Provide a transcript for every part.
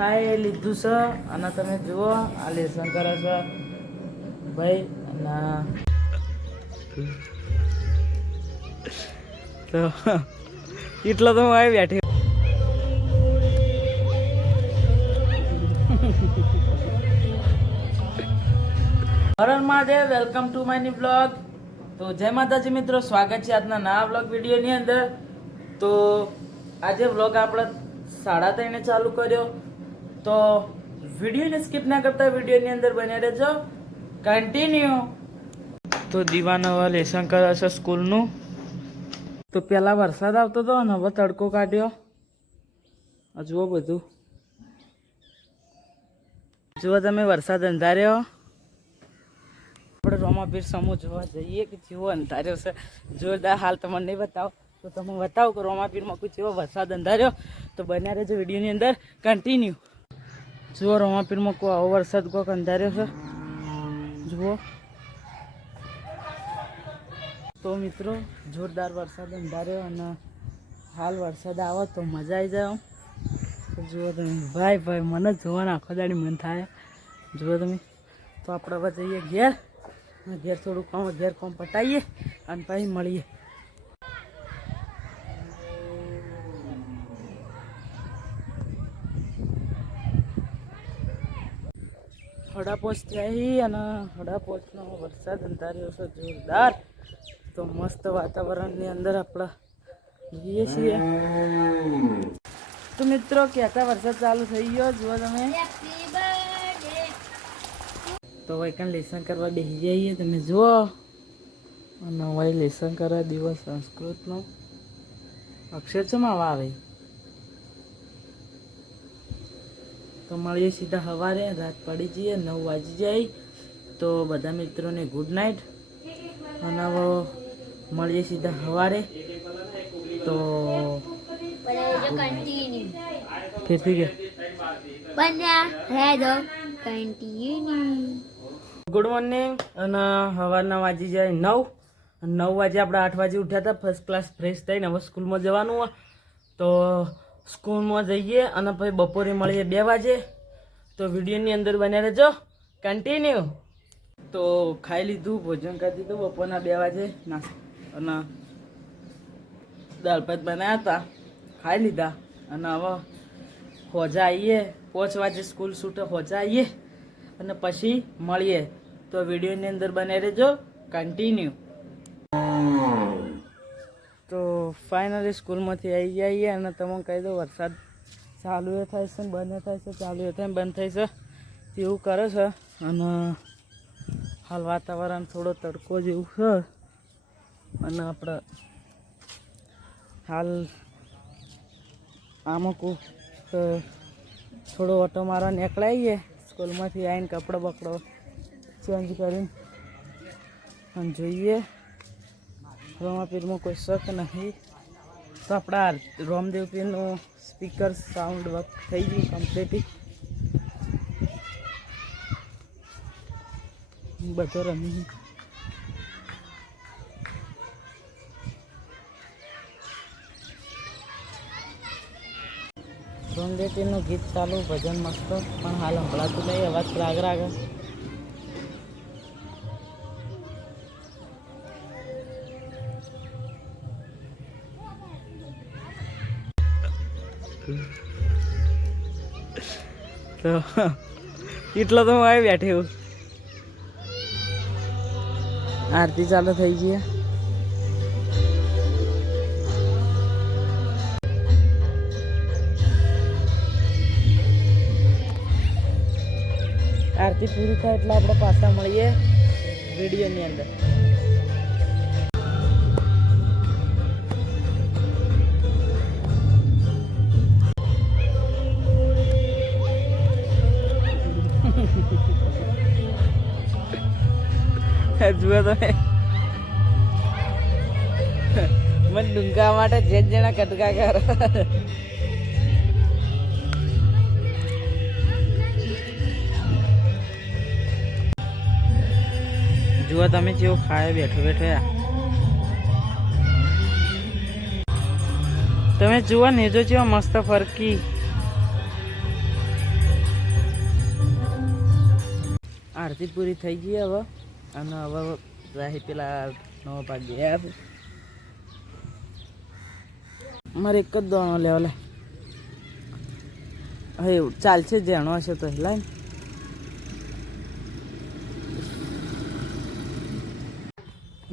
ખાઈ લીધું છે અને તમે જુઓ, આ લેસન કરે છે ભાઈ, અને તો એટલો તો હું આવી બેઠી. હરણ મહાદેવ વેલકમ ટુ માયની બ્લોગ તો જય માતાજી મિત્રો, સ્વાગત છે આજના નવા બ્લોગ વિડીયોની અંદર. તો આજે બ્લોગ આપણે સાડા ત્રણે ચાલુ કર્યો. તો વિડીયોને સ્કીપ ના કરતા વિડીયોની અંદર બન્યા રહેજો. કન્ટિન્યુ તો દીવાન હવે હશે સ્કૂલનું. તો પહેલાં વરસાદ આવતો હતો અને હવે તડકો કાઢ્યો. જુઓ બધું. જુઓ તમે વરસાદ અંધાર્યો. આપણે રોમાપીર સમૂહ જોવા જઈએ કે જેવો અંધાર્યો છે. જોરદાર હાલ તમને નહીં બતાવો. તો તમે બતાવો કે રોમાપીરમાં કોઈ જેવો વરસાદ અંધાર્યો. તો બન્યા રહેજો વિડીયોની અંદર. કન્ટિન્યુ જુઓ રમાપીરમાં કો વરસાદ કોક અંધાર્યો છે. જુઓ. તો મિત્રો, જોરદાર વરસાદ અંધાર્યો અને હાલ વરસાદ આવે તો મજા આવી જાય તો જુઓ તમે. ભાઈ ભાઈ, મને જોવાના આખો દાડી મન થાય. જુઓ તમે. તો આપણે હવે જઈએ ઘેર. ઘેર થોડું કામ ઘેર કામ પટાઈએ અને પછી મળીએ. હડા પોચ થઈ અને હડાપોચનો વરસાદ અંધાર્યો છે જોરદાર. તો મસ્ત વાતાવરણની અંદર આપણે જઈએ છીએ. તો મિત્રો કહેતા વરસાદ ચાલુ થઈ ગયો, જુઓ તમે. તો વૈકન લેસન કરવા બેસી જઈએ તમે, જુઓ. અને વહી લેસન કરવા દિવસ, સંસ્કૃતનો. અક્ષર ચમાં આવે? તો મળીએ સીધા સવારે રાત પડી જઈએ નવ વાગી જાય. તો બધા મિત્રોને ગુડ નાઇટ અને મળીએ સીધા સવારે. તો ફેરથી ગયા બન્યા રહેજો કન્ટિન્યુ ગુડ મોર્નિંગ અને સવારના વાજી જાય નવ. નવ વાગે આપણે આઠ વાગે ઉઠ્યા હતા. ફર્સ્ટ ક્લાસ ફ્રેશ થઈને હવે સ્કૂલમાં જવાનું હોય. તો સ્કૂલમાં જઈએ અને પછી બપોરે મળીએ બે વાગે. તો વિડીયોની અંદર બન્યા રહેજો. કન્ટિન્યુ તો ખાઈ લીધું, ભોજન કરી દીધું, બપોરના બે વાગે ના અને દાળ ભાત બનાવ્યા હતા, ખાઈ લીધા અને હવે હોજા આવીએ. પાંચ વાગે સ્કૂલ છૂટે, હોજા આવીએ અને પછી મળીએ. તો વિડીયોની અંદર બને રહેજો. કન્ટિન્યુ તો ફાઇનલી સ્કૂલમાંથી આવી જઈએ અને તમે કહી દો વરસાદ ચાલુ થાય છે બંધ થાય છે, ચાલુ એ થાય બંધ થાય છે. તેવું કરે છે અને હાલ વાતાવરણ થોડો તડકો જેવું છે અને આપણે હાલ તો થોડો ઓટો મારવા નીકળાઈએ, સ્કૂલમાંથી આવીને કપડો બકડો ચેન્જ કરીને અને જોઈએ. રોમાપીરમાં કોઈ શક નથી. તો આપણા રોમદેવ સ્પીકર સાઉન્ડ વર્ક થઈ ગયું કમ્પ્લીટ બધો રમી રોમદેવ પીરનું ગીત ચાલુ, ભજન મસ્ત, પણ હાલ સંભળાતું નહીં, અવાજ રાગ રાગ. તો એટલો તો હું આવી બેઠી હું આરતી ચાલુ થઈ ગઈ આરતી પૂરી થાય એટલે આપણે પાછા મળીએ વિડીયોની અંદર. જુઓ તમે. મને ડુંગા માટે જે જણા કટકા કરો. જુઓ તમે જેવો ખાય બેઠો બેઠો તમે જુઓ ને, જો જેવો મસ્ત ફરકી. આરતી પૂરી થઈ ગઈ હવે. અને હવે રાહી પેલા નવો પાક ગયા છે મારે એક જ દોણો લેવા લે હવે ચાલશે જેણો હશે તો હેલા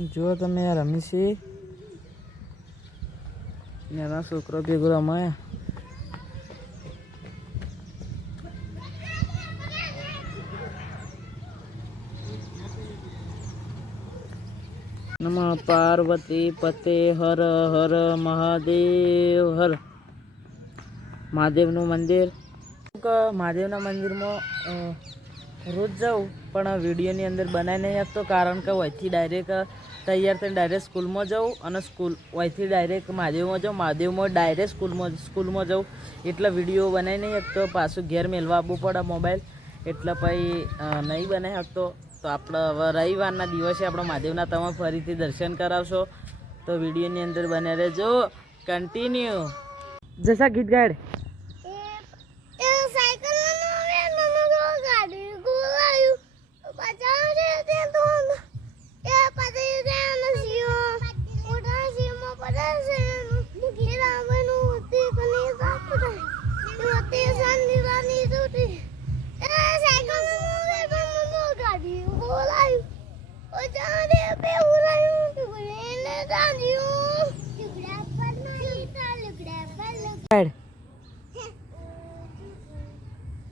જુઓ તમે રમી રમીશી એના છોકરો ભેગો રમે નમ પાર્વતી પતે હર હર મહાદેવ હર. મહાદેવનું મંદિર. મહાદેવના મંદિરમાં રોજ જાઉં, પણ વિડીયોની અંદર બનાવી નહીં શકતો કારણ કે વહીથી ડાયરેક્ટ તૈયાર થઈને ડાયરેક્ટ સ્કૂલમાં જાઉં અને સ્કૂલ વહીથી ડાયરેક્ટ મહાદેવમાં જાઉં, મહાદેવમાં ડાયરેક્ટ સ્કૂલમાં સ્કૂલમાં જાઉં. એટલે વીડિયો બનાવી નહીં શકતો પાછું ઘેર મેળવા આપવું પડે મોબાઈલ. એટલે પછી નહીં બનાવી શકતો તો આપણે હવે રવિવારના દિવસે આપણે મહાદેવના તમે ફરીથી દર્શન કરાવશો. તો વિડીયોની અંદર બને રહેજો. કન્ટિન્યુ જસા ગીત ગાડ.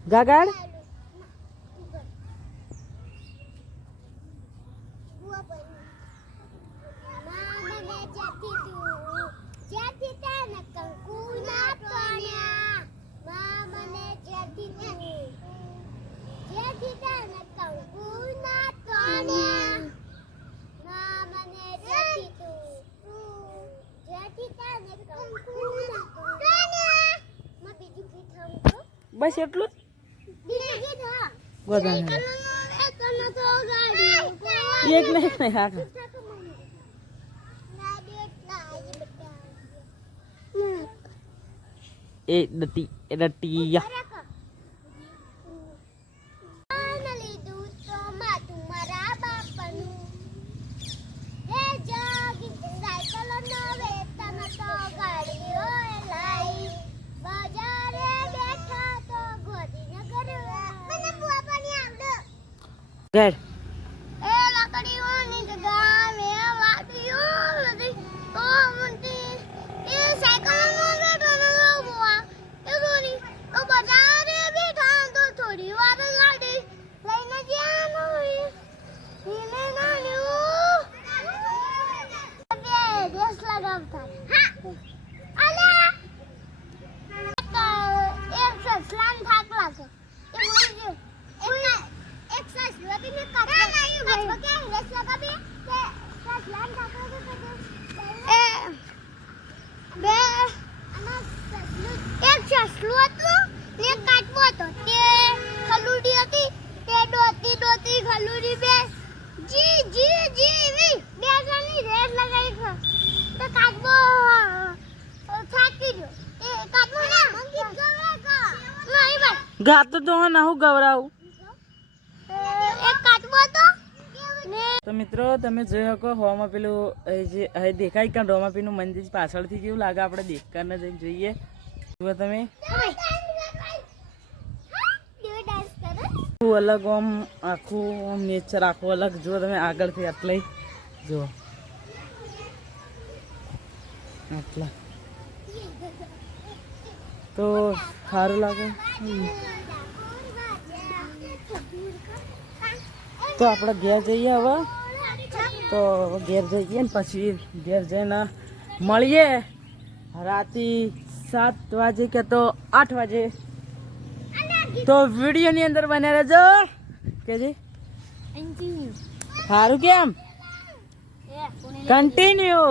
ગા ગાડ બસ એટલું જ? વધારે એક એક ને. એ એ એ એ બેઠો ન બોવા એ રોની તો બજારે બેઠા તો થોડી વાર ગાડી લઈને ગયા ન હોય ઈને નાન્યું બે દેશ લગાવતા હા અલા એક સસલાન થાક લાગે એ મરી બી મેં કાઢ લાવ્યું ભાઈ કે રસ લગા બી. એક સસલું હતું ને કાચબો હતો. તે ખલુડી હતી. તે દોતી દોતી ખલુડી બે. જી જી જી વી. બે જણની રેસ લગાવી છે. તો કાચબો થાકી ગયો. એ કાચબો ના. મંગીત ગવે કા નહીં બસ ગાતો તો ના હું ગવરાવું એક કાચબો હતો ને તો મિત્રો, તમે જોઈ શકો હોમાં પેલું જે, હવે દેખાય કાં રોમાપીનું મંદિર પાછળથી કેવું લાગે? આપણે દેખકાને જઈને જોઈએ. જુઓ તમે. આખું અલગ આમ, આખું નેચર આખું અલગ. જુઓ તમે આગળથી આટલે. જુઓ. આટલા. તો સારું લાગે. તો આપણે ઘેર જઈએ હવે. તો ઘેર જઈએ ને પછી ઘેર જઈને મળીએ. રાતે સાત વાગે કે તો આઠ વાગે. તો વિડીયોની અંદર બને રહેજો. કે જી? સારું કેમ? કન્ટિન્યુ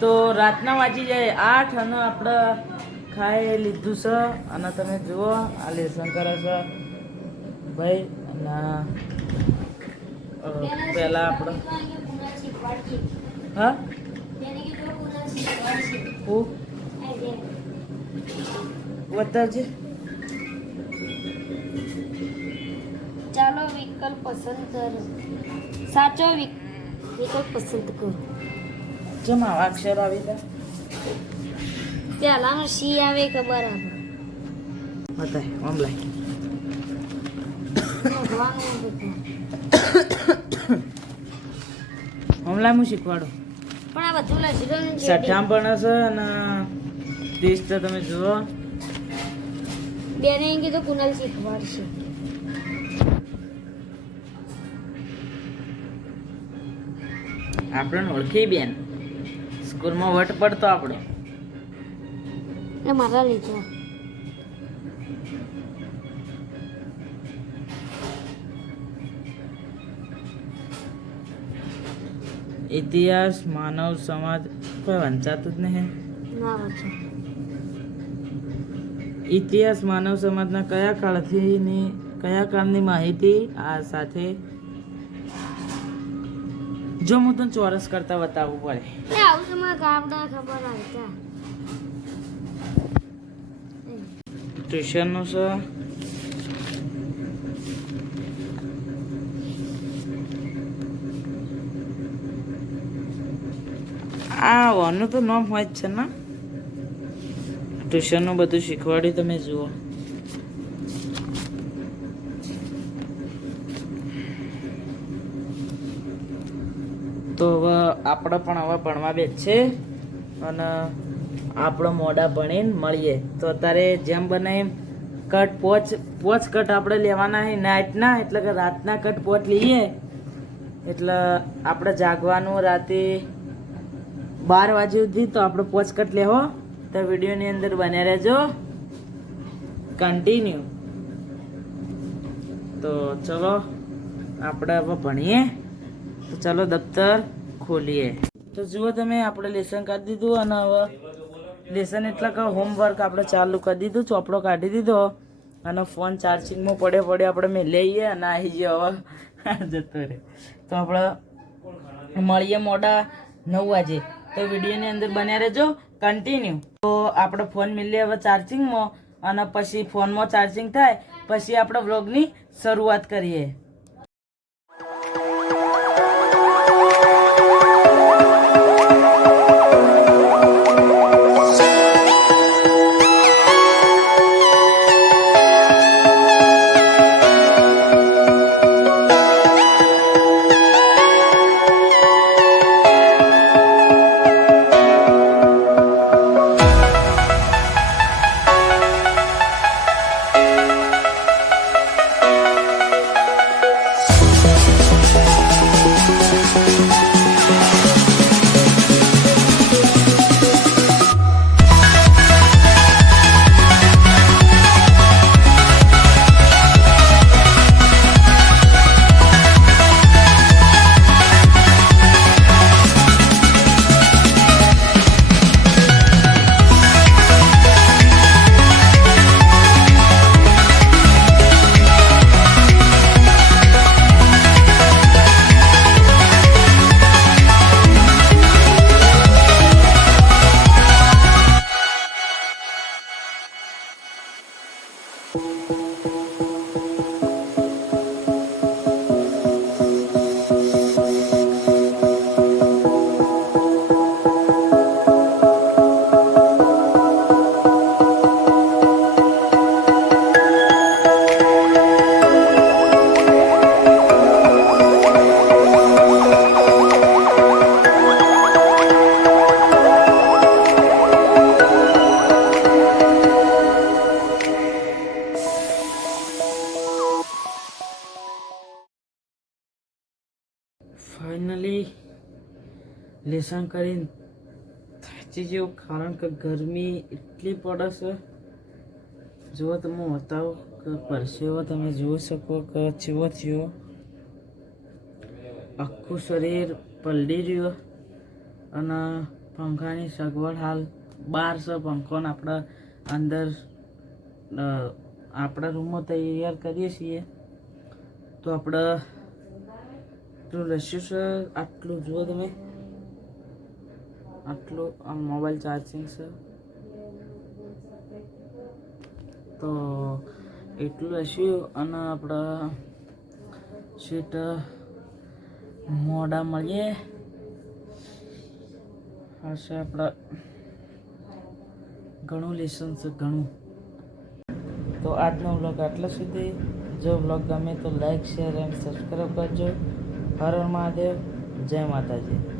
તો રાતના વાંચી જાય આઠ અને આપણે ખાઈ લીધું છે. અને તમે જુઓ આ લેસન કરે છે ભાઈ અને પહેલાં આપણે હા? હું બતાવજે ચાલો વિકલ્પ પસંદ કરો. સાચો વિક- વિકલ્પ પસંદ કરો. જેમ આવા અક્ષર આવી ગયા પહેલાનો સી આવે કે બરાબર? બતાય ઓનલાઈન ભગવાનનું બધું. ઓનલાઈન શીખવાડો પણ આ બધું ને સઠ્ઠામ પણ હશે અને તો તમે જુઓ. બેને એમ કીધું કુનલ શીખવાડશે આપણને ઓળખી બેન. સ્કૂલમાં વટ પડતો આપણો. એ મારા લીધો. ઇતિહાસ માનવ સમાજ કોઈ વંચાતું જ નહીં. ઇતિહાસ માનવ સમાજના કયા કાળથી કયા કાળની માહિતી આ સાથે? જો હું તને ચોરસ કરતા બતાવવું પડે. ખબર આવતા ટ્યુશનનું છે. આ વાનું તો નામ હોય જ છે ને. ટ્યુશનનું બધું શીખવાડ્યું તમે જુઓ. તો હવે આપણે પણ હવે ભણવા બે છે અને આપણો મોડા ભણીને મળીએ. તો અત્યારે જેમ બને એમ કટ પોચ પોચ કટ આપણે લેવાના છે નાઇટના એટલે કે રાતના કટ પોચ લઈએ. એટલે આપણે જાગવાનું રાતે બાર વાગે સુધી તો આપણે પોચકટ લેવો તો વિડીયોની અંદર બન્યા રહેજો. કન્ટિન્યુ તો ચલો, આપણે હવે ભણીએ. તો ચલો દફતર ખોલીએ. તો જુઓ તમે, આપણે લેસન કાઢી દીધું અને હવે લેસન એટલે કે હોમવર્ક આપણે ચાલુ કરી દીધું, ચોપડો કાઢી દીધો. અને ફોન ચાર્જિંગમાં પડે પડે આપણે મેં લઈએ અને આવી જઈએ હવે. જતો રહે. તો આપણે મળીએ મોડા નવ વાગે. તો વિડીયોની અંદર બન્યા રહેજો. કન્ટિન્યુ તો આપણો ફોન મિલ્યો હવે ચાર્જિંગમાં અને પછી ફોનમાં ચાર્જિંગ થાય. પછી આપણે વ્લોગની શરૂઆત કરીએ. થાચી જેવું, કારણ કે ગરમી એટલી પડે છે. જો તમે બતાવો કે પરસેવો તમે જોઈ શકો કે ચેવો થયો. આખું શરીર પલડી રહ્યું અને પંખાની સગવડ હાલ બહાર છે પંખો ને આપણે અંદર આપણા રૂમમાં તૈયાર કરીએ છીએ. તો આપણે આટલું લસ્યું છે આટલું જુઓ તમે. આટલું, આ મોબાઈલ ચાર્જિંગ છે. તો એટલું લસ્યું અને આપણા સીટ મોડા મળીએ. હશે આપણા ઘણું લેસન છે, ઘણું. તો આજનો વ્લોગ આટલા સુધી. જો વ્લોગ ગમે તો લાઈક શેર એન્ડ સબસ્ક્રાઈબ કરજો. હર મહાદેવ. જય માતાજી.